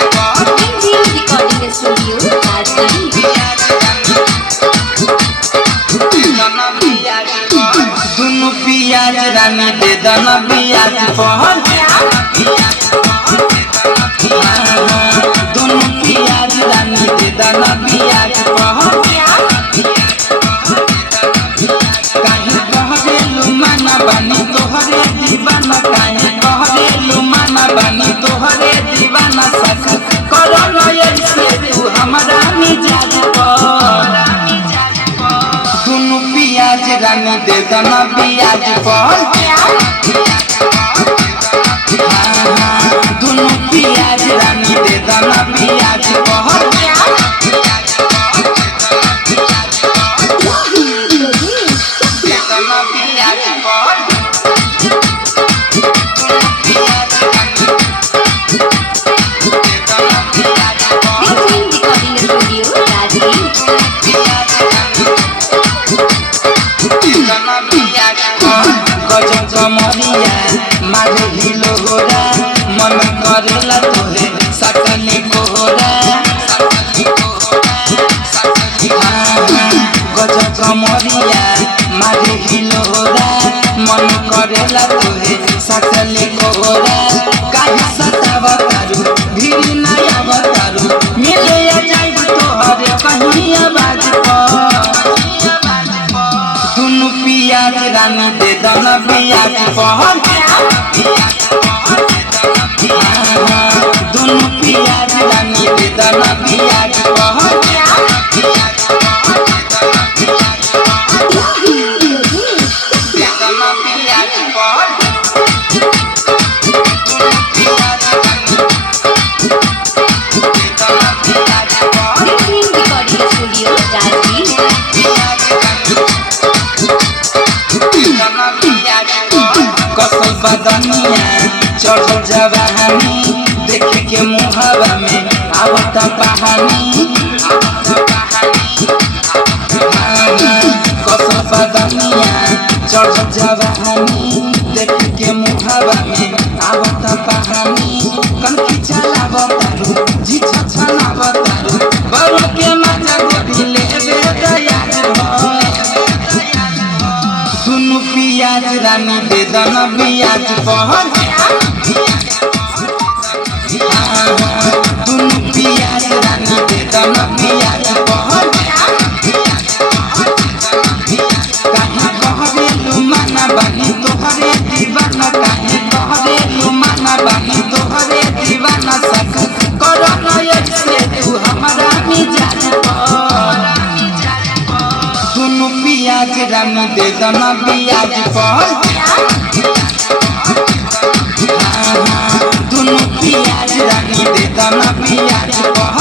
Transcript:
Recording studio, दुनु पियाज रानी दे दना पियाज पहल दुनु पियाज रानी दे दना पियाज पहल काहे कहरे लुमाना बानी तोहरे दीवाना काहे कहरे लुमाना बानी तोहरे दीवाना सख करो न ऐसे तू हमरा मिजाज पर दुनु पियाज रानी दे दना पियाज पहल दुनु पियाज रानी दे दना पियाज पहल recording studio, गजब कमरिया मारे हिलो होरा मन करेला तोहे सकने कोहरा गजब कमरिया मारे हिलो होरा मन करेला तोहे सकने कोहरा काहे सतावतारू भीड़ ना आवतारू मिले जाइब तोहरे कहीं आवाज दुनु पियाज रानी दे दना पियाज पहल दुनु पियाज रानी दे दना पियाज पहल recording studio, कसल बदनिया चढ़ जवानी देख के मुहवा में आवता कहानी कसल बदनिया चढ़ जवानी देख के मुहवा में आवता कहानी कनकी चलावतारू जी छछलावतारू बरो के मजा गोदी लेबे दयाज दुनु पियाज रानी दे दना पियाज पहल दुनु पियाज रानी दे दना पियाज पहल काहे कहरे लुमाना बानी तोहरे दीवाना काहे कहरे लुमाना बानी तोहरे दीवाना सख करो न ऐसे तू हमरा मिजाज पर दुनु पियाज रानी दे दना पियाज पहल दुनु पियाज रानी दे दना पियाज पहल